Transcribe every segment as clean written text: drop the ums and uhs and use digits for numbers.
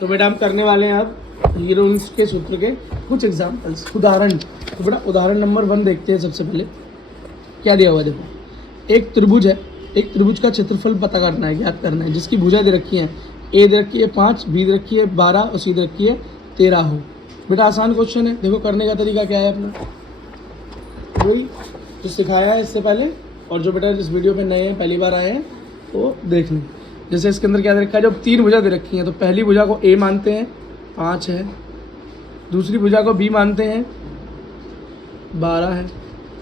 तो बेटा हम करने वाले हैं अब हीरोइंस के सूत्र के कुछ एग्जाम्पल्स, उदाहरण। तो बेटा उदाहरण नंबर 1 देखते हैं। सबसे पहले क्या दिया हुआ है, देखो एक त्रिभुज है, एक त्रिभुज का क्षेत्रफल पता करना है, ज्ञात करना है, जिसकी भुजा दे रखी है, ए दे रखी है 5, बी दे रखी है 12 और सी दे रखी है 13 हो। बेटा आसान क्वेश्चन है। देखो करने का तरीका क्या है अपना, वही जो सिखाया है इससे पहले, और जो बेटा इस वीडियो पे नए हैं, पहली बार आए हैं, तो देख लें। जैसे इसके अंदर क्या दे रखा है, जब 3 भुजा दे रखी हैं तो पहली भुजा को ए मानते हैं 5 है, दूसरी भुजा को बी मानते हैं 12 है,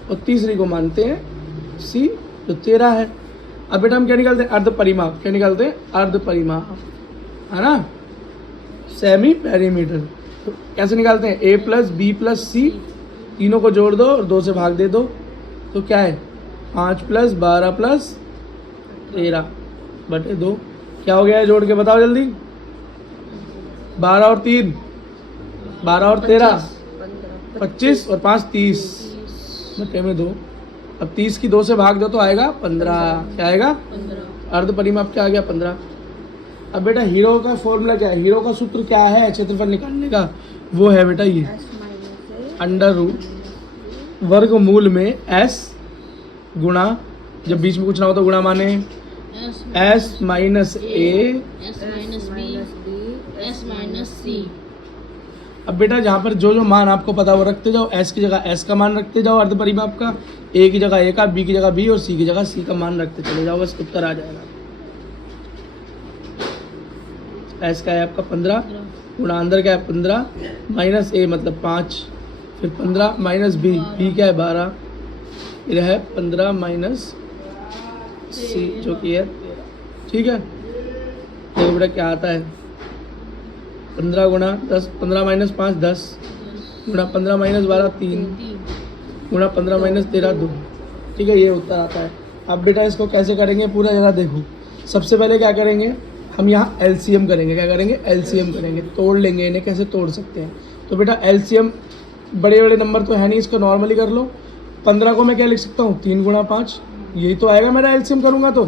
और तीसरी को मानते हैं सी जो 13 है। अब बेटा हम क्या निकालते हैं, अर्ध परिमाप। क्या निकालते हैं, अर्ध परिमाप, है ना, सेमी पेरीमीटर। तो कैसे निकालते हैं, ए प्लस बी प्लस सी, तीनों को जोड़ दो और 2 से भाग दे दो, तो क्या है 5 प्लस 12 प्लस 13 बटे 2। क्या हो गया है, जोड़ के बताओ जल्दी। 12 और 3 12 और 13 25 और 5 30 बटे में 2। अब 30 की 2 से भाग दो तो आएगा 15। क्या आएगा, अर्ध परिमाप क्या आ गया 15। अब बेटा हीरो का फॉर्मूला क्या है, हीरो का सूत्र क्या है क्षेत्रफल निकालने का, वो है बेटा ये अंडर रूट वर्गमूल में एस गुणा, जब बीच में कुछ ना हो तो गुणा माने, s minus a s minus b s minus c. अब बेटा जहाँ पर जो जो मान आपको पता वो रखते जाओ, एस की जगह एस का मान रखते जाओ अर्ध परिमाप का, ए की जगह ए का, बी की जगह बी और सी की जगह सी का मान रखते चले जाओ, बस उत्तर आ जाएगा। एस का है आपका 15 गुणा अंदर क्या है 15 माइनस ए मतलब 5, फिर 15 माइनस बी, बी क्या है 12, फिर है 15 माइनस सी जो कि है 13। ठीक है, देखो बेटा क्या आता है, 15 गुणा 10, 15 माइनस 5 10, गुणा 15 माइनस 12 3, गुणा 15 माइनस 13 2। ठीक है, ये उत्तर आता है। अब बेटा इसको कैसे करेंगे पूरा जरा देखो। सबसे पहले क्या करेंगे, हम यहाँ एलसीएम करेंगे। क्या करेंगे, एलसीएम करेंगे, तोड़ लेंगे इन्हें। कैसे तोड़ सकते हैं, तो बेटा एलसीएम बड़े बड़े नंबर तो है नहीं, इसको नॉर्मली कर लो। 15 को मैं क्या लिख सकता हूँ, 3 गुणा 5, यही तो आएगा मेरा एलसीएम करूँगा तो।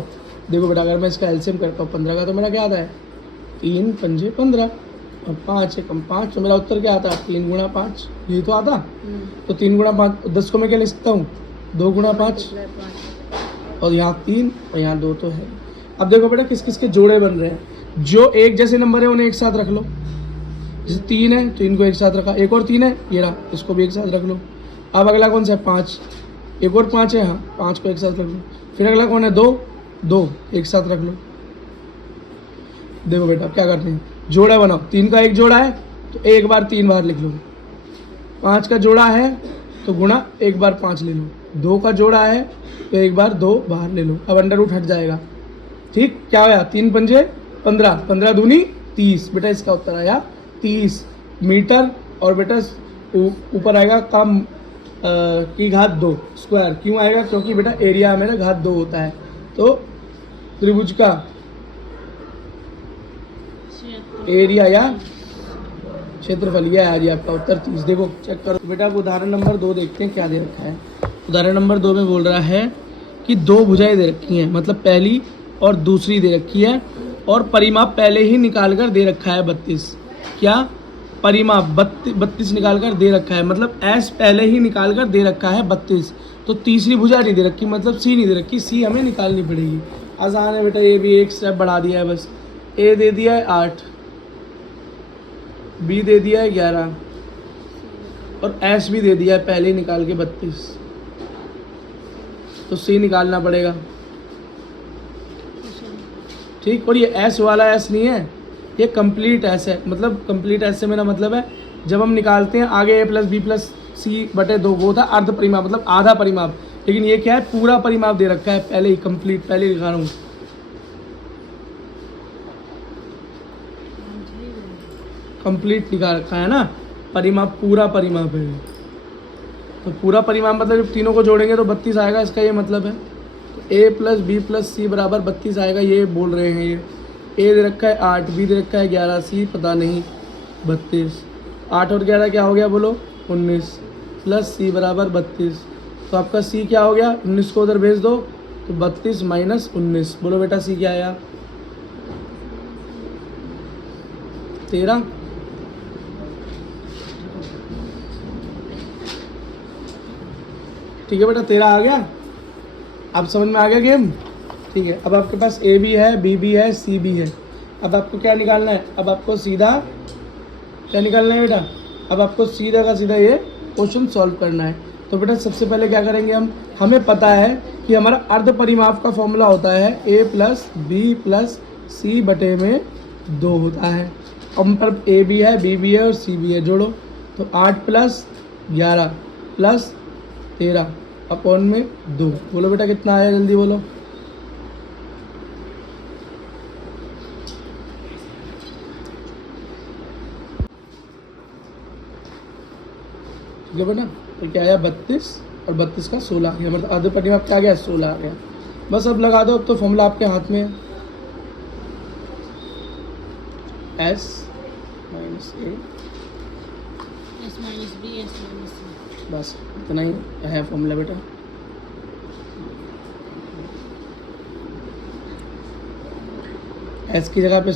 देखो बेटा अगर मैं इसका एलसीएम करता हूँ 15 का तो मेरा क्या आता है 3 पंजे 15 और 5 एकम 5, तो मेरा उत्तर क्या आता है 3 गुणा 5, यही तो आता। तो 3 गुणा 5, 10 को मैं क्या लिख सकता हूँ 2 गुणा 5, और यहाँ 3 और यहाँ 2 तो है। अब देखो बेटा किस किस के जोड़े बन रहे हैं, जो एक जैसे नंबर है उन्हें एक साथ रख लो। जैसे 3 है तो इनको एक साथ रखा, एक और 3 है ये रहा, इसको भी एक साथ रख लो। अब अगला कौन सा है 5, एक और 5 है, हाँ 5 को एक साथ रख लो। फिर अगला कौन है 2 एक साथ रख लो। देखो बेटा क्या करते हैं, जोड़ा बनाओ। 3 का एक जोड़ा है तो एक बार 3 बार लिख लो, 5 का जोड़ा है तो गुणा एक बार 5 ले लो, 2 का जोड़ा है तो एक बार 2 बाहर ले लो। अब अंडर रूट हट जाएगा। ठीक, क्या होया 3 पंजे 15, 15 दूनी 30। बेटा इसका उत्तर आया 30 मीटर। और बेटा ऊपर आएगा कम की घात 2 स्क्वायर। क्यों आएगा, क्योंकि बेटा एरिया मेरा घात 2 होता है। तो त्रिभुज का एरिया या क्षेत्रफल यह है जी आपका उत्तर 30। देखो चेक करो बेटा, उदाहरण नंबर 2 देखते हैं क्या दे रखा है। उदाहरण नंबर 2 में बोल रहा है कि 2 भुजाएं दे रखी हैं, मतलब पहली और दूसरी दे रखी है, और परिमाप पहले ही निकाल कर दे रखा है 32। क्या, परिमाप 32 निकाल कर दे रखा है, मतलब एस पहले ही निकाल कर दे रखा है 32। तो तीसरी भुजा नहीं दे रखी, मतलब सी नहीं दे रखी, सी हमें निकालनी पड़ेगी। आसान है बेटा, ये भी एक स्टेप बढ़ा दिया है बस। ए दे दिया है 8, बी दे दिया है 11 और एस भी दे दिया है पहले ही निकाल के 32, तो सी निकालना पड़ेगा। ठीक, और ये एस वाला एस नहीं है, ये कंप्लीट एस है। मतलब कंप्लीट एस से मेरा मतलब है जब हम निकालते हैं आगे ए प्लस बी प्लस सी बटे 2 वो था अर्ध परिमाप, मतलब आधा परिमाप। लेकिन ये क्या है, पूरा परिमाप दे रखा है पहले ही, कंप्लीट पहले लिखा रहा हूँ। कंप्लीट लिखा रखा है ना, परिमाप पूरा परिमाप है। तो पूरा परिमाप मतलब जब तीनों को जोड़ेंगे तो 32 आएगा, इसका ये मतलब है। ए प्लस बी प्लस सी बराबर 32 आएगा, ये बोल रहे हैं। ये ए दे रखा है 8, बी दे रखा है 11, सी पता नहीं 32। 8 और 11 क्या हो गया बोलो 19, प्लस सी बराबर 32। तो आपका सी क्या हो गया, 19 को उधर भेज दो तो 32 माइनस 19। बोलो बेटा सी क्या आया, 13। ठीक है बेटा, 13 आ गया। आप समझ में आ गया गेम? ठीक है, अब आपके पास ए भी है, बी भी है, सी भी है। अब आपको क्या निकालना है? अब आपको सीधा क्या निकालना है बेटा? अब आपको सीधा का सीधा ये क्वेश्चन सॉल्व करना है। तो बेटा सबसे पहले क्या करेंगे हम? हमें पता है कि हमारा अर्ध परिमाप का फॉर्मूला होता है a प्लस बी प्लस सी बटे में 2 होता है। हम पर ए भी है, बी भी है और सी भी है, जोड़ो तो 8 प्लस 11 प्लस 13 अपॉन में 2। बोलो बेटा कितना आया, जल्दी बोलो। ठीक है बेटा, तो क्या आया 32 और 32 का 16 आ गया, मतलब अर्ध परिमाप क्या आ गया? 16 आ गया। बस अब लगा दो, अब तो फॉर्मूला आपके हाथ में है। s माइनस ए, S minus B, S minus C। बस इतना ही है फॉर्मूला बेटा। s की जगह पे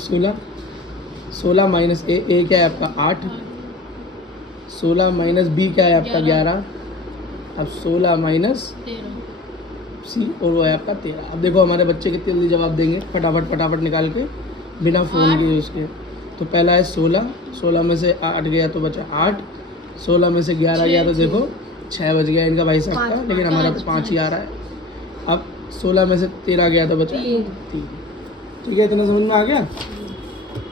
16 माइनस ए क्या है आपका 8, 16 माइनस बी क्या है आपका 11, अब 16 माइनस 13। सी और वो है आपका 13। अब देखो हमारे बच्चे कितनी जल्दी जवाब देंगे, फटाफट फटाफट निकाल के बिना फ़ोन के उसके। तो पहला है 16 में से 8 गया तो बचा 8, 16 में से 11 गया तो देखो 6 बच गया इनका भाई साहब का, लेकिन हमारा तो 5 ही आ रहा है। अब 16 में से 13 गया तो बचा 3। ठीक है, इतना समझ में आ गया।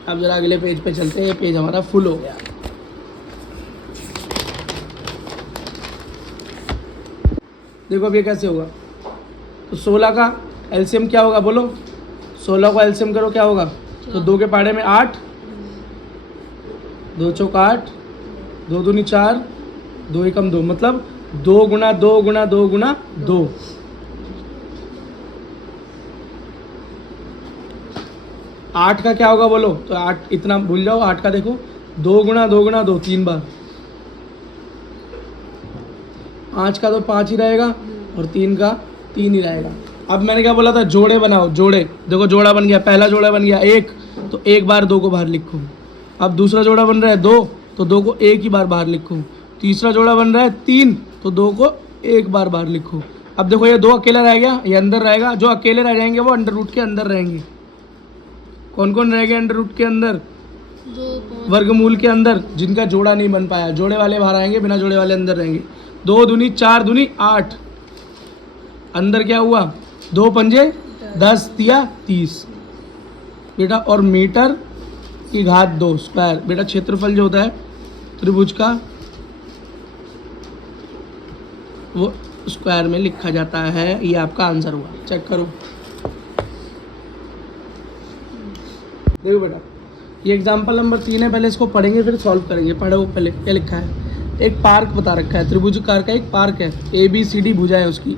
अब जरा अगले पेज पे चलते हैं, ये पेज हमारा फुल हो गया। देखो अब ये कैसे होगा? तो 16 का एलसीएम क्या होगा बोलो? 16 को एलसीएम करो क्या होगा? तो 2 के पहाड़े में 8, 2 चौक 8, 2 दूनी 4, 2 एकम 2, मतलब 2 गुना 2 गुना 2 गुना 2। 8 का क्या होगा बोलो? तो 8 इतना भूल जाओ, 8 का देखो 2 गुना 2 गुना 2 3 बार। 5 का तो 5 ही रहेगा और 3 का 3 ही रहेगा। अब मैंने क्या बोला था? जोड़े बनाओ, जोड़े। देखो जोड़ा बन गया, पहला जोड़ा बन गया 1, तो 1 बार 2 को बाहर लिखो। अब दूसरा जोड़ा बन रहा है 2, तो 2 को 1 ही बार बाहर लिखो। तीसरा जोड़ा बन रहा है 3, तो 2 को 1 बार बाहर लिखो। अब देखो ये 2 अकेला रह गया, ये अंदर रहेगा। जो अकेले रह जाएंगे वो अंडर रूट के अंदर रहेंगे। कौन कौन रह गए अंडर रूट के अंदर? वर्गमूल के अंदर, जिनका जोड़ा नहीं बन पाया। जोड़े वाले बाहर आएंगे, बिना जोड़े वाले अंदर रहेंगे। 2 दूनी 4 दूनी 8, अंदर क्या हुआ? 2 पंजे 10 दिया 30 बेटा। और मीटर की घात 2 स्क्वायर बेटा। क्षेत्रफल जो होता है त्रिभुज का वो स्क्वायर में लिखा जाता है। ये आपका आंसर हुआ, चेक करो। देखो बेटा, ये एग्जाम्पल नंबर 3 है, पहले इसको पढ़ेंगे फिर सॉल्व करेंगे। पढ़ो पहले क्या लिखा है। एक पार्क बता रखा है, त्रिभुजाकार का एक पार्क है। ABCD भुजा है उसकी,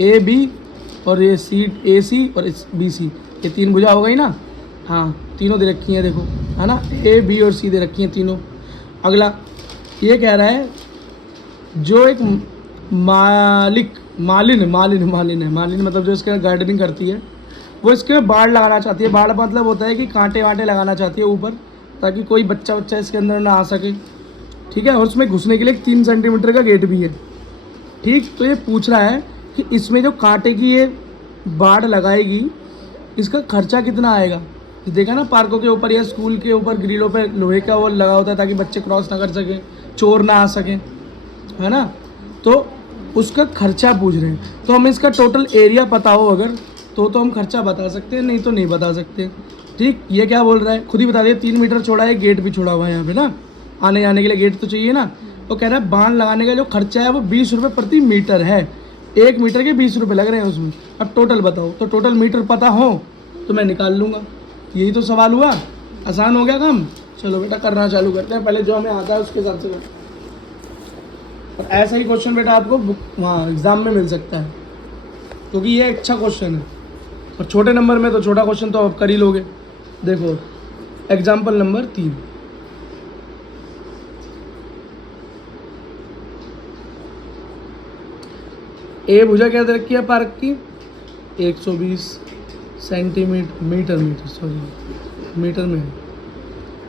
AB और ये AC और BC, ये 3 भुजा हो गई ना। हाँ, तीनों दे रखी हैं देखो, है ना। A B और C दे रखी हैं तीनों। अगला ये कह रहा है जो एक मालिन मतलब जो इसके गार्डनिंग करती है, वो इसके में बाड़ लगाना चाहती है। बाड़ मतलब होता है कि कांटे वांटे लगाना चाहती है ऊपर, ताकि कोई बच्चा इसके अंदर ना आ सके। ठीक है, और उसमें घुसने के लिए 3 सेंटीमीटर का गेट भी है। ठीक, तो ये पूछ रहा है कि इसमें जो कांटे की ये बाड़ लगाएगी, इसका खर्चा कितना आएगा। देखा ना, पार्कों के ऊपर या स्कूल के ऊपर ग्रिलों पे लोहे का वो लगा होता है ताकि बच्चे क्रॉस ना कर सकें, चोर ना आ सकें, है ना। तो उसका खर्चा पूछ रहे हैं। तो हमें इसका टोटल एरिया पता हो अगर तो हम खर्चा बता सकते हैं, नहीं तो नहीं बता सकते। ठीक, ये क्या बोल रहा है खुद ही बता दिया। 3 मीटर छोड़ा है, गेट भी छोड़ा हुआ है यहाँ पे ना, आने जाने के लिए गेट तो चाहिए ना। वो कह रहा है बांध लगाने का जो खर्चा है वो 20 रुपये प्रति मीटर है। 1 मीटर के 20 रुपये लग रहे हैं उसमें। अब टोटल बताओ, तो टोटल मीटर पता हो तो मैं निकाल लूँगा। यही तो सवाल हुआ, आसान हो गया काम। चलो बेटा करना चालू करते हैं, पहले जो हमें आता है उसके हिसाब से करते हैं। और ऐसा ही क्वेश्चन बेटा आपको वहाँ एग्ज़ाम में मिल सकता है, क्योंकि ये अच्छा क्वेश्चन है। और छोटे नंबर में तो छोटा क्वेश्चन तो आप कर ही लोगे। देखो एग्जाम्पल नंबर 3, ए भुजा क्या दे रखी है पार्क की? 120 सेंटीमीटर मीटर में है।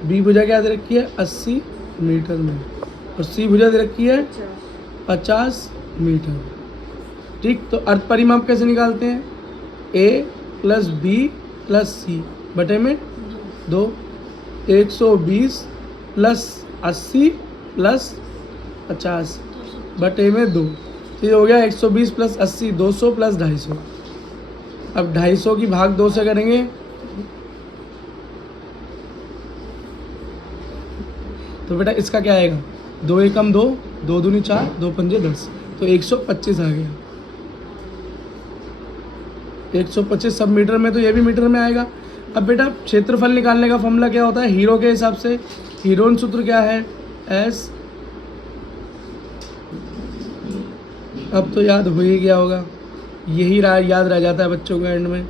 बी भुजा क्या दे रखी है 80 मीटर में, और सी भुजा दे रखी है 50 मीटर। ठीक, तो अर्थ परिमाप कैसे निकालते हैं? ए प्लस बी प्लस सी बटे में 2, 120 प्लस 80 प्लस 50 बटे में 2। तो ये हो गया 120 प्लस 80 200 प्लस 250। अब 250 की भाग 2 से करेंगे तो बेटा इसका क्या आएगा? 2 एकम 2, 2 दूनी 4, 2 पंजे 10, तो 125 आ गया। 125 सब मीटर में, तो ये भी मीटर में आएगा। अब बेटा क्षेत्रफल निकालने का फॉर्मूला क्या होता है हीरो के हिसाब से? हीरोन सूत्र क्या है? एस, अब तो याद हो ही गया होगा, यही याद रह जाता है बच्चों को एंड में।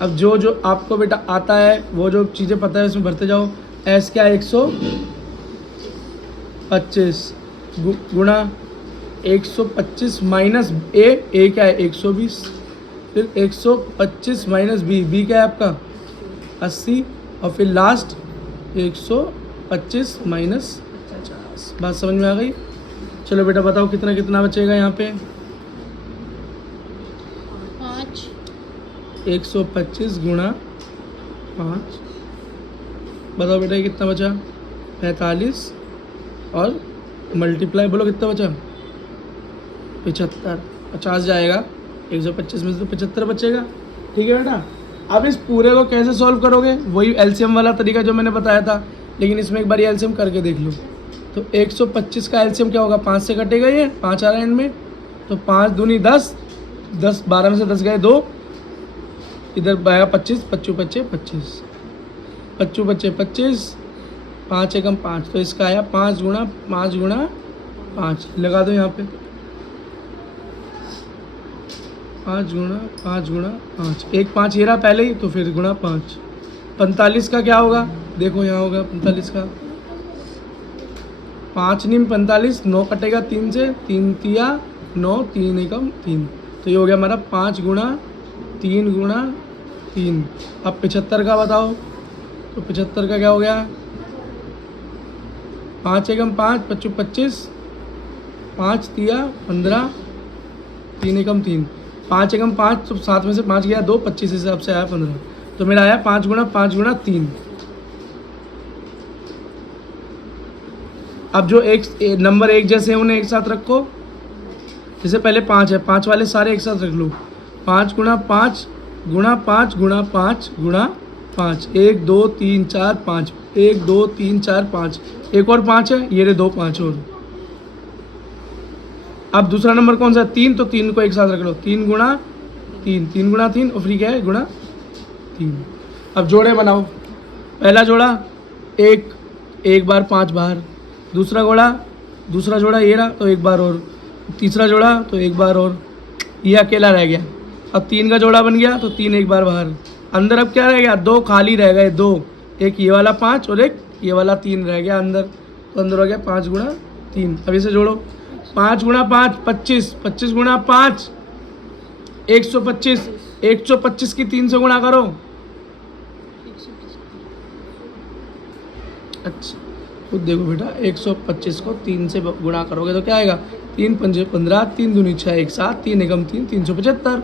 अब जो जो आपको बेटा आता है वो जो चीज़ें पता है उसमें भरते जाओ। एस क्या है? 125 गुणा 125 माइनस ए क्या है? 120, फिर 125 माइनस बी क्या है आपका? 80, और फिर लास्ट 125 माइनस 50। बात समझ में आ गई? चलो बेटा बताओ कितना कितना बचेगा यहाँ पे? 5, 125 गुणा 5, बताओ बेटा ये कितना बचा? 45, और मल्टीप्लाई बोलो कितना बचा? 75। 50 जाएगा 125 में से तो 75 बचेगा। ठीक है बेटा, अब इस पूरे को कैसे सॉल्व करोगे? वही एलसीएम वाला तरीका जो मैंने बताया था, लेकिन इसमें एक बार एलसीएम करके देख लो। तो 125 का एलसीएम क्या होगा? 5 से कटेगा, ये 5 आ रहा है एंड में, तो 5 दूनी 10, 10 12 में से 10 गए 2, इधर आएगा 25, 25 बच्चे 25, 25 बच्चे 25, 5 एकम 5, तो इसका आया 5 गुणा 5 गुणा 5, लगा दो यहाँ पे 5 गुणा 5 गुणा 5, एक 5 ये रहा पहले ही, तो फिर गुणा 5। 45 का क्या होगा? देखो यहाँ होगा 45 का 5 नीम 45, 9 कटेगा 3 से, 3 तिया 9, 3 एकम 3, तो ये हो गया हमारा 5 गुणा 3 गुणा 3। अब 75 का बताओ, तो 75 का क्या हो गया? 5 एकम 5, 25 25, 5 तिया 15, 3 एकम 3, 5 एकम 5, तो 7 में से 5 गया 2, 25 हिसाब से आया 15, तो मेरा आया 5 गुणा 5 गुणा 3। अब जो एक नंबर एक जैसे हैं उन्हें एक साथ रखो, जैसे पहले 5 है, 5 वाले सारे एक साथ रख लो। 5 गुणा 5 गुणा 5 गुणा 5 गुणा 5, 1 2 3 4 5, 1 2 3 4 5, एक और 5 है, ये रे 2 5 और। अब दूसरा नंबर कौन सा? 3, तो 3 को एक साथ रख लो, 3 गुणा 3, 3 गुणा 3, और फ्री क्या है? गुणा 3। अब जोड़े बनाओ। पहला जोड़ा एक बार 5 बार, दूसरा जोड़ा ये रहा, तो एक बार और, तीसरा जोड़ा तो एक बार और, ये अकेला रह गया। अब 3 का जोड़ा बन गया, तो 3 एक बार बाहर, अंदर अब क्या रह गया? 2 खाली रह गए, 2, एक ये वाला 5 और एक ये वाला 3 रह गया अंदर, तो अंदर हो गया 5 गुणा 3। अब इसे जोड़ो, 5 गुणा 5 25, 25 गुणा 5 125, 125 की 3 से गुणा करो। अच्छा खुद देखो बेटा, 125 को 3 से गुणा करोगे तो क्या आएगा? 3 पंजे 15, 3 दूनी 6, 1 7, 3 एकम 3, 375।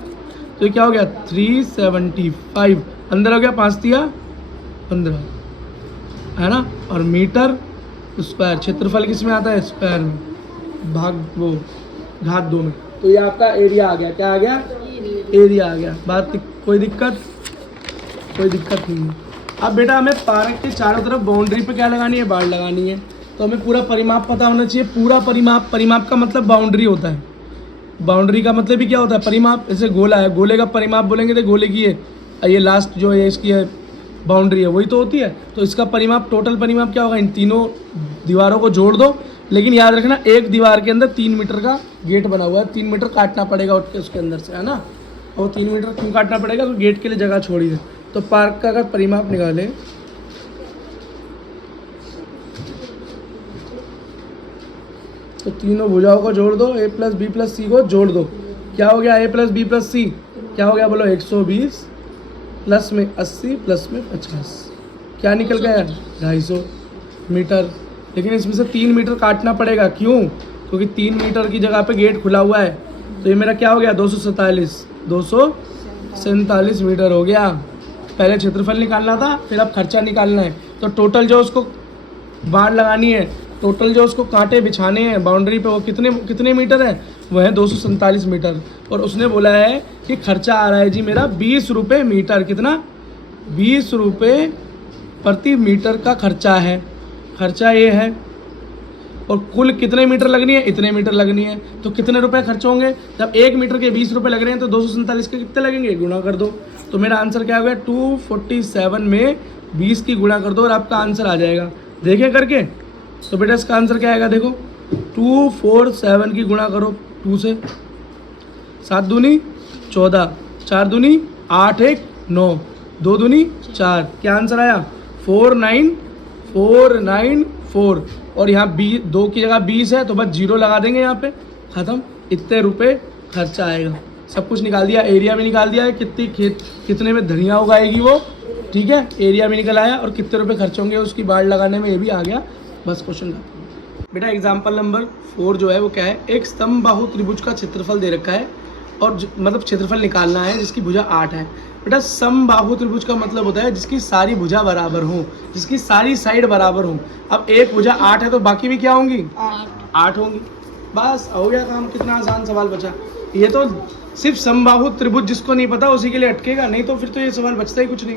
तो ये क्या हो गया? 375। अंदर हो गया 5 तिया 15, है ना। और मीटर स्क्वायर, क्षेत्रफल किस में आता है? स्क्वायर में, भाग वो घात 2 में। तो ये आपका एरिया आ गया। क्या आ गया? एरिया आ गया। बात कोई दिक्कत नहीं है। अब बेटा हमें पार्क के चारों तरफ बाउंड्री पे क्या लगानी है? बाड़ लगानी है। तो हमें पूरा परिमाप पता होना चाहिए। पूरा परिमाप का मतलब बाउंड्री होता है। बाउंड्री का मतलब ही क्या होता है? परिमाप। जैसे गोला है, गोले का परिमाप बोलेंगे तो गोले की है, ये लास्ट जो है इसकी है बाउंड्री है, वही तो होती है। तो इसका परिमाप, टोटल परिमाप क्या होगा? इन तीनों दीवारों को जोड़ दो, लेकिन याद रखना एक दीवार के अंदर 3 मीटर का गेट बना हुआ है, 3 मीटर काटना पड़ेगा उठ के उसके अंदर से, है ना। और 3 मीटर क्यों काटना पड़ेगा? तो गेट के लिए जगह छोड़ी है। तो पार्क का अगर परिमाप निकाले तो तीनों भुजाओं को जोड़ दो, a प्लस बी प्लस सी को जोड़ दो। क्या हो गया? a प्लस बी प्लस सी क्या हो गया? बोलो 120 प्लस में 80 प्लस में 50 क्या निकल गया यार 250 मीटर। लेकिन इसमें से 3 मीटर काटना पड़ेगा, क्यों? क्योंकि 3 मीटर की जगह पे गेट खुला हुआ है। तो ये मेरा क्या हो गया 247 मीटर हो गया। पहले क्षेत्रफल निकालना था, फिर अब खर्चा निकालना है। तो टोटल जो उसको बाड़ लगानी है, टोटल जो उसको कांटे बिछाने हैं बाउंड्री पे, वो कितने मीटर है? वो है 247 मीटर। और उसने बोला है कि खर्चा आ रहा है जी मेरा 20 रुपये मीटर। कितना? 20 रुपये प्रति मीटर का खर्चा है। खर्चा ये है। और कुल कितने मीटर लगनी है? इतने मीटर लगनी है। तो कितने रुपए खर्च होंगे? जब 1 मीटर के 20 रुपये लग रहे हैं तो 247 के कितने लगेंगे? गुणा कर दो। तो मेरा आंसर क्या हो गया? 247 में 20 की गुणा कर दो और आपका आंसर आ जाएगा। देखें करके। तो बेटा इसका आंसर क्या आएगा? देखो 247 की गुणा करो 2 से। 7 दूनी 14, 4 दूनी 8, 1 9, 2 दूनी 4। क्या आंसर आया? 49494। और यहाँ 2 की जगह 20 है तो बस 0 लगा देंगे यहाँ पे, ख़त्म। इतने रुपए खर्चा आएगा। सब कुछ निकाल दिया, एरिया भी निकाल दिया है, कितने में धनिया उगाएगी वो, ठीक है। एरिया भी निकल आया और कितने रुपए खर्च होंगे उसकी बाड़ लगाने में, ये भी आ गया। बस क्वेश्चन का बेटा एग्जाम्पल नंबर 4 जो है वो क्या है? एक समबाहु त्रिभुज का क्षेत्रफल दे रखा है और मतलब क्षेत्रफल निकालना है जिसकी भुजा 8 है। बेटा समबाहु त्रिभुज का मतलब होता है जिसकी सारी भुजा बराबर हो, जिसकी सारी साइड बराबर हो। अब एक भुजा 8 है तो बाकी भी क्या होंगी? 8 होंगी। बस हो गया काम। कितना आसान सवाल बचा। ये तो सिर्फ समबाहु त्रिभुज जिसको नहीं पता उसी के लिए अटकेगा, नहीं तो फिर तो ये सवाल बचता ही कुछ नहीं।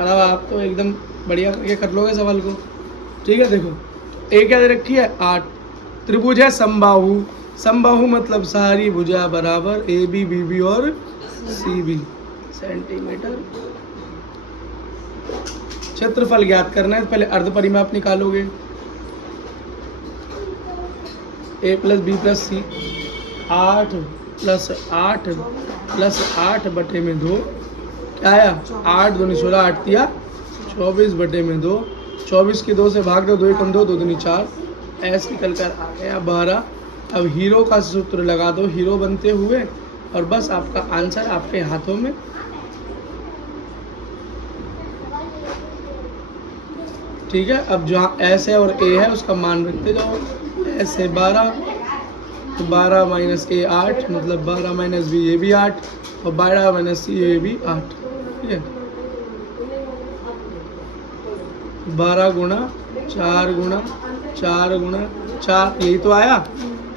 अरे आप तो एकदम बढ़िया करके कर लोगे सवाल को, ठीक है। देखो एक क्या दे रखी है? 8। त्रिभुज है समबाहु। समबाहु मतलब सारी भुजा बराबर, ए बी बी बी और सी बी सेंटीमीटर। क्षेत्रफल ज्ञात करना है। पहले अर्ध परिमाप निकालोगे, ए प्लस बी प्लस सी। 8 प्लस 8 प्लस 8 बटे में 2 क्या आया? 8 दूनी 16, 8 दिया 24 बटे में 2। 24 की 2 से भाग दो, 2 कम 2, 2 दूनी 4। ऐसे निकल कर आ गया 12। अब हीरो का सूत्र लगा दो हीरो बनते हुए और बस आपका आंसर आपके हाथों में। ठीक है। अब जहाँ एस है और ए है उसका मान रखते जाओ। एस है 12 तो 12 माइनस ए 8, मतलब 12 माइनस बी ये भी 8 और 12 माइनस सी ये भी 8। ठीक है। 12 गुणा 4 गुणा 4 गुणा 4, यही तो आया।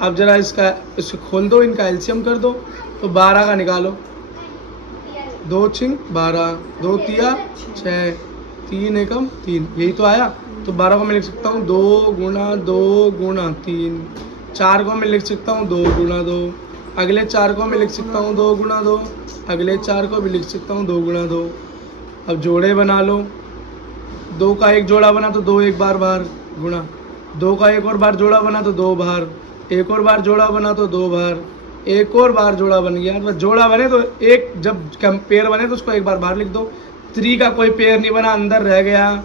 अब जरा इसको खोल दो, इनका एलसीएम कर दो। तो 12 का निकालो, 2 छिंग 12, 2 तिया 6, 3 एकम 3, यही तो आया। तो 12 को मैं लिख सकता हूँ 2 गुणा 2 गुणा 3। 4 को मैं लिख सकता हूँ 2 गुणा 2। अगले 4 को मैं लिख सकता हूँ 2 गुणा 2। अगले 4 को भी लिख सकता हूँ 2 गुणा 2। अब जोड़े बना लो। 2 का एक जोड़ा बना तो 2 एक बार बाहर गुणा, 2 का एक और बार जोड़ा बना तो 2 बाहर, एक और बार जोड़ा बना तो 2 बार, एक और बार जोड़ा बन गया। मतलब जोड़ा बने तो एक, जब पेयर बने तो उसको एक बार बाहर लिख दो। 3 का कोई पेयर नहीं बना, अंदर रह गया,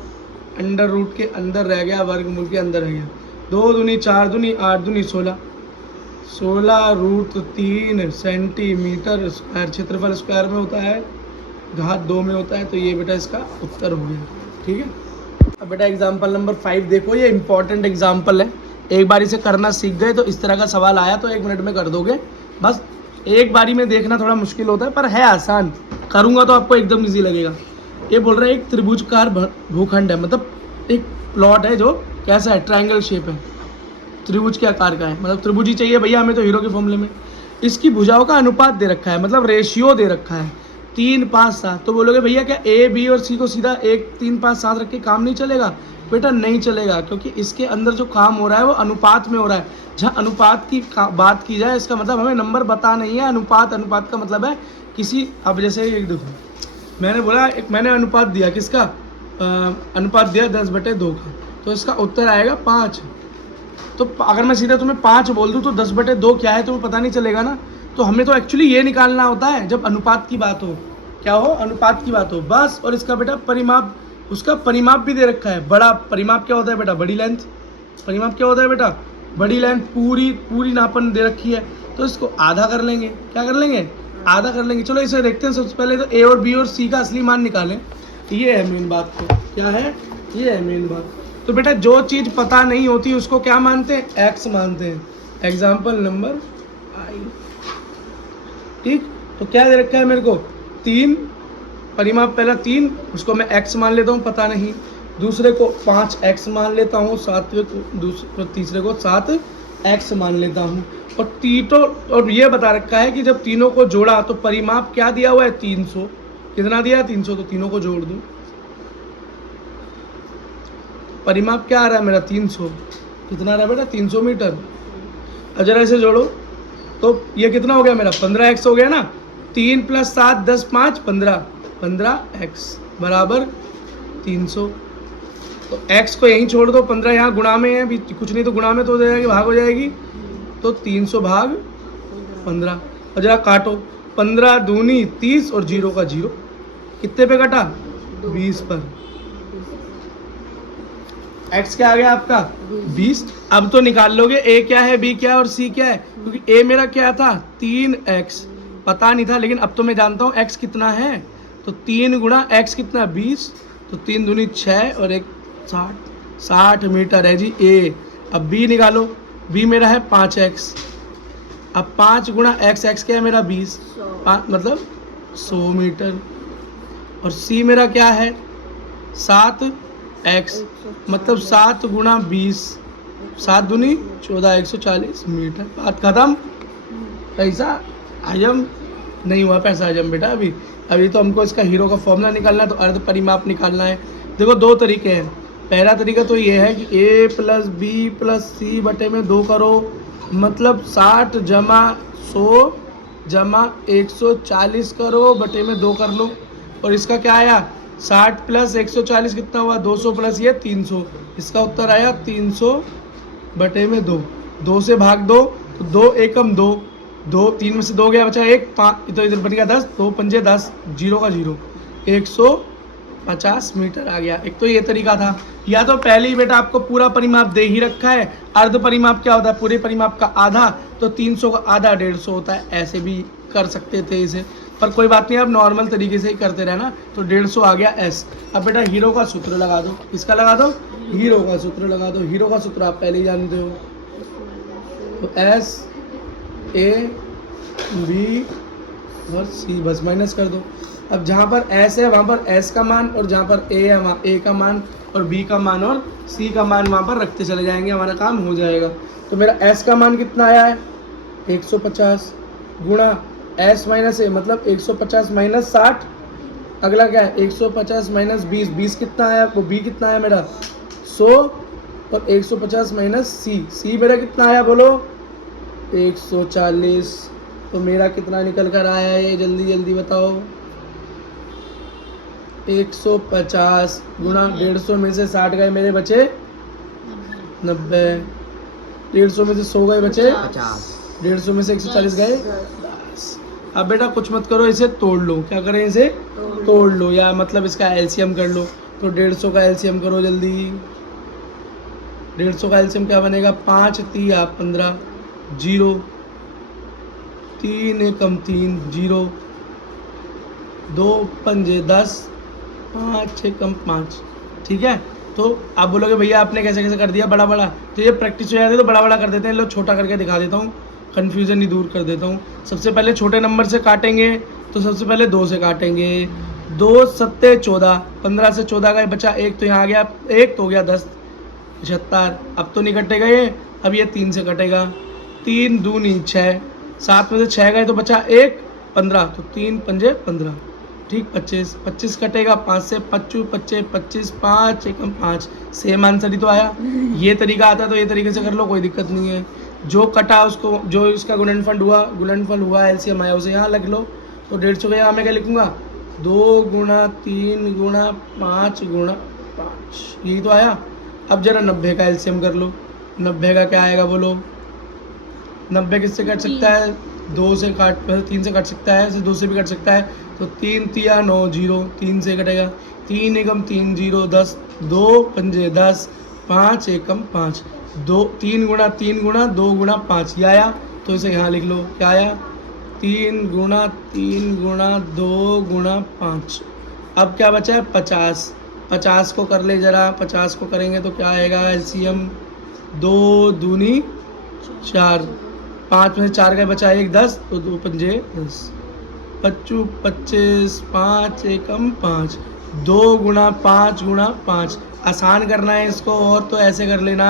अंडर रूट के अंदर रह गया, वर्गमूल के अंदर रह गया। 2 दूनी 4 दूनी 8 दूनी 16, 16√3 सेंटीमीटर स्क्वायर। क्षेत्रफल स्क्वायर में होता है, घात 2 में होता है। तो ये बेटा इसका उत्तर हो गया। ठीक है। अब बेटा एग्जाम्पल नंबर 5 देखो, ये इंपॉर्टेंट एग्जाम्पल है। एक बारी से करना सीख गए तो इस तरह का सवाल आया तो 1 मिनट में कर दोगे। बस एक बारी में देखना थोड़ा मुश्किल होता है पर है आसान, करूँगा तो आपको एकदम ईजी लगेगा। ये बोल रहा है एक त्रिभुजकार भूखंड है, मतलब एक प्लॉट है जो कैसा है, ट्रायंगल शेप है, त्रिभुज के आकार का है, मतलब त्रिभुज ही चाहिए भैया हमें तो हीरो के फॉर्मूले में। इसकी भुजाओं का अनुपात दे रखा है, मतलब रेशियो दे रखा है 3, 5, 7। तो बोलोगे भैया क्या ए बी और सी को सीधा 1, 3, 5, 7 रख के काम नहीं चलेगा? बेटा नहीं चलेगा, क्योंकि इसके अंदर जो काम हो रहा है वो अनुपात में हो रहा है। जहाँ अनुपात की बात की जाए इसका मतलब हमें नंबर बता नहीं है, अनुपात का मतलब है किसी, अब जैसे एक देखो मैंने बोला, एक मैंने अनुपात दिया किसका, अनुपात दिया 10/2 का, तो इसका उत्तर आएगा 5। तो अगर मैं सीधा तुम्हें 5 बोल दूँ तो 10/2 क्या है तुम्हें पता नहीं चलेगा ना। तो हमें तो एक्चुअली ये निकालना होता है जब अनुपात की बात हो, क्या हो, अनुपात की बात हो बस। और इसका बेटा परिमाप, उसका परिमाप भी दे रखा है। बड़ा परिमाप क्या होता है बेटा, बड़ी लेंथ। परिमाप क्या होता है बेटा, बड़ी लेंथ। पूरी नापन दे रखी है तो इसको आधा कर लेंगे। क्या कर लेंगे, आधा कर लेंगे। चलो इसे देखते हैं। सबसे पहले तो ए और बी और सी का असली मान निकालें। ये है मेन बात। तो क्या है, ये है मेन बात। तो बेटा जो चीज़ पता नहीं होती उसको क्या मानते हैं, एक्स मानते हैं। एग्जाम्पल नंबर आई। ठीक, तो क्या दे रखा है मेरे को, 3 परिमाप, पहला 3, उसको मैं x मान लेता हूँ, पता नहीं। दूसरे को 5x मान लेता हूँ, तीसरे को 7x मान लेता हूँ। और तीनों, और ये बता रखा है कि जब तीनों को जोड़ा तो परिमाप क्या दिया हुआ है, 300। कितना दिया है, 300। तो तीनों को जोड़ दूँ, परिमाप क्या आ रहा है मेरा, 300। कितना आ रहा है बेटा, 300 मीटर। अब जरा इसे जोड़ो तो ये कितना हो गया मेरा, 15x हो गया ना। 3 + 7 10 5 15, 15x बराबर 300। तो x को यहीं छोड़ दो, 15 यहाँ गुणा में है, कुछ नहीं तो गुणा में तो हो जाएगी, भाग हो जाएगी। तो 300 भाग 15। और जरा काटो, 15 दूनी 30 और 0 का 0, कितने पे कटा, 20 पर। x क्या आ गया आपका, 20। अब तो निकाल लोगे a क्या है, b क्या है और c क्या है, क्योंकि a मेरा क्या था, 3x, पता नहीं था, लेकिन अब तो मैं जानता हूँ x कितना है। तो 3 गुणा x कितना, 20। तो 3 दूनी 6 और 1 60 मीटर है जी a। अब b निकालो, b मेरा है 5x। अब 5 गुणा x क्या है मेरा, 20, मतलब 100 मीटर। और c मेरा क्या है, 7x, मतलब 7 गुणा 20, 7 दूनी 14, 140 मीटर। बात खत्म। पैसा हजम नहीं हुआ, पैसा हजम बेटा। अभी तो हमको इसका हीरो का फॉर्मूला निकालना है, तो अर्ध परिमाप निकालना है। देखो 2 तरीके हैं। पहला तरीका तो ये है कि a + b + c बटे में 2 करो, मतलब 60 जमा 100 जमा 140 करो, बटे में 2 कर लो। और इसका क्या आया, 60 + 140 कितना हुआ, 200 प्लस ये 300। इसका उत्तर आया 300 बटे में 2। 2 से भाग दो तो 2 एकम 2, 2 3 में से 2 गया, बचा 1, 5, तो इधर बन गया 10, 2 पंजे 10, 0 का 0, 150 मीटर आ गया। एक तो ये तरीका था। या तो पहले ही बेटा आपको पूरा परिमाप दे ही रखा है। अर्ध परिमाप क्या होता है, पूरे परिमाप का आधा, तो 300 का आधा 150 होता है। ऐसे भी कर सकते थे इसे, पर कोई बात नहीं, अब नॉर्मल तरीके से ही करते रहना। तो 150 आ गया s। अब बेटा हीरो का सूत्र लगा दो। इसका लगा दो, हीरो का सूत्र लगा दो। हीरो का सूत्र आप पहले ही जानते हो। तो s a b और c, बस माइनस कर दो। अब जहाँ पर s है वहाँ पर s का मान, और जहाँ पर a है वहाँ a का मान, और b का मान और c का मान वहाँ पर रखते चले जाएंगे, हमारा काम हो जाएगा। तो मेरा s का मान कितना आया है, 150 गुणा s माइनस a, मतलब 150 माइनस 60। अगला क्या है, 150 माइनस 20, 20 कितना आया, वो b कितना आया मेरा 100, और 150 माइनस c मेरा कितना आया बोलो, 140। तो मेरा कितना निकल कर आया है, ये जल्दी जल्दी बताओ। 150 गुणा 150 में से 60 गए, मेरे बचे 90। 150 में से 100 गए, बचे 50। 150 में से 140 गए 10। अब बेटा कुछ मत करो, इसे तोड़ लो। क्या करें, इसे तोड़ लो, या मतलब इसका एलसीएम कर लो। तो 150 का एलसीएम करो जल्दी। 150 का एलसीएम क्या बनेगा, 5 3 15, 0, 3 एकम 3, 0, 2 पंजे 10, 5 एकम 5। ठीक है। तो आप बोलोगे भैया आपने कैसे कैसे कर दिया बड़ा बड़ा, तो ये प्रैक्टिस हो जाती है तो बड़ा बड़ा कर देते हैं। लो छोटा करके दिखा देता हूँ, कन्फ्यूज़न ही दूर कर देता हूँ। सबसे पहले छोटे नंबर से काटेंगे, तो सबसे पहले 2 से काटेंगे। 2 सत्ते 14, 15 से 14 गए, बचा 1, तो यहाँ आ गया 1, तो हो गया 10, 75। अब तो नहीं कटेगा ये, अब ये 3 से कटेगा। 3 दूनी 6, 7 में से 6 गए तो बचा 1, 15, तो 3 पंजे 15, ठीक 25, 25 कटेगा 5 से, 25 25 25, 5 एकम 5, सेम आंसर ही तो आया। ये तरीका आता है तो ये तरीके से कर लो, कोई दिक्कत नहीं है। जो कटा उसको, जो इसका गुणनफल हुआ एलसीएम आया, उसे यहाँ लग लो। तो 150 का यहाँ मैं क्या लिखूँगा, 2 गुणा 3 गुणा 5 गुणा 5, यही तो आया। अब जरा 90 का एलसीएम कर लो। 90 का क्या आएगा बोलो, 90 किससे कट सकता है, 2 से काट, 3 से कट सकता है, 2 से भी कट सकता है। तो 3 3 9, 0, 3 से कटेगा, 3 एकम 3, 0, 10, 2 पंजे 10, 5 एकम 5, 2 3 गुणा 3 गुणा 2 गुणा 5, ये आया। तो इसे यहाँ लिख लो, क्या आया, 3 गुणा 3 गुणा 2 गुणा 5, अब क्या बचा है 50, 50 को कर ले जरा, 50 को करेंगे तो क्या आएगा एलसीएम, 2 दूनी 4, 5 में से 4 का बचा 1 10, तो 2 पंजे 10, 25 25, 5 एकम 5, 2 गुणा 5 गुणा 5। आसान करना है इसको और तो ऐसे कर लेना,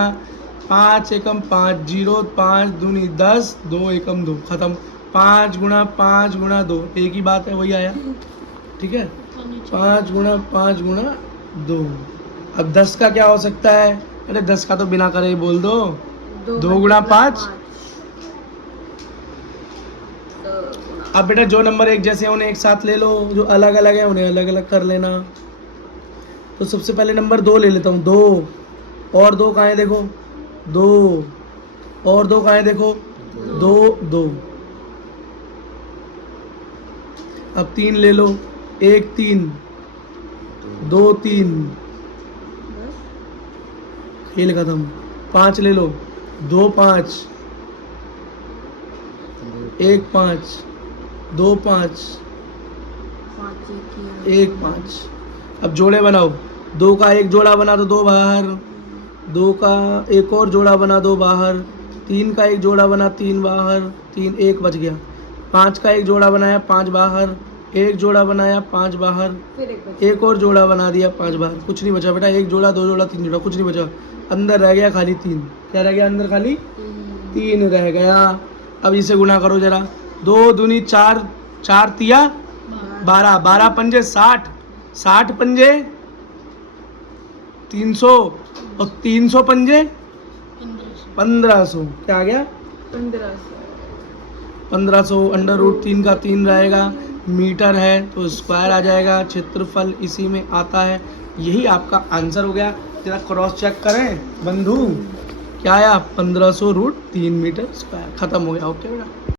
5 एकम 5, 0 5 दूनी 10, 2 एकम 2, खत्म। 5 गुणा 5 गुणा 2, एक ही बात है, वही आया, ठीक है। 5 गुणा 5 गुणा 2। अब 10 का क्या हो सकता है, अरे 10 का तो बिना करे ही बोल दो, 2 गुणा 5। अब बेटा जो नंबर एक जैसे हैं उन्हें एक साथ ले लो, जो अलग अलग है उन्हें अलग अलग कर लेना। तो सबसे पहले नंबर 2 ले लेता हूँ, 2 और 2 कहाँ है देखो, 2 और 2 कहाँ है देखो, 2 2। अब 3 ले लो, 1 3, 2 3, खेल खत्म। 5 ले लो, 2 5, 1 5, 2 5, 1 5। अब जोड़े बनाओ, 2 का एक जोड़ा बना दो 2 बाहर, 2 का एक और जोड़ा बना दो बाहर, 3 का एक जोड़ा बना 3 बाहर, 3 1 बच गया। 5 का एक जोड़ा बनाया 5 बाहर, एक जोड़ा बनाया 5 बाहर, एक और जोड़ा बना दिया 5 बाहर, कुछ नहीं बचा बेटा, एक जोड़ा 2 जोड़ा 3 जोड़ा, कुछ नहीं बचा, अंदर रह गया खाली 3। क्या रह गया अंदर, खाली 3 रह गया। अब इसे गुना करो जरा, 2 दूनी 4, 4 तिया 12, 12 पंजे 60, 60 पंजे 300 और 300 पंजे 1500। क्या आ गया 1500। अंडर रूट 3 का 3 रहेगा, मीटर है तो स्क्वायर आ जाएगा, क्षेत्रफल इसी में आता है। यही आपका आंसर हो गया। जरा क्रॉस चेक करें बंधु, क्या आया 1500 रूट 3 मीटर स्क्वायर, खत्म हो गया। ओके बेटा।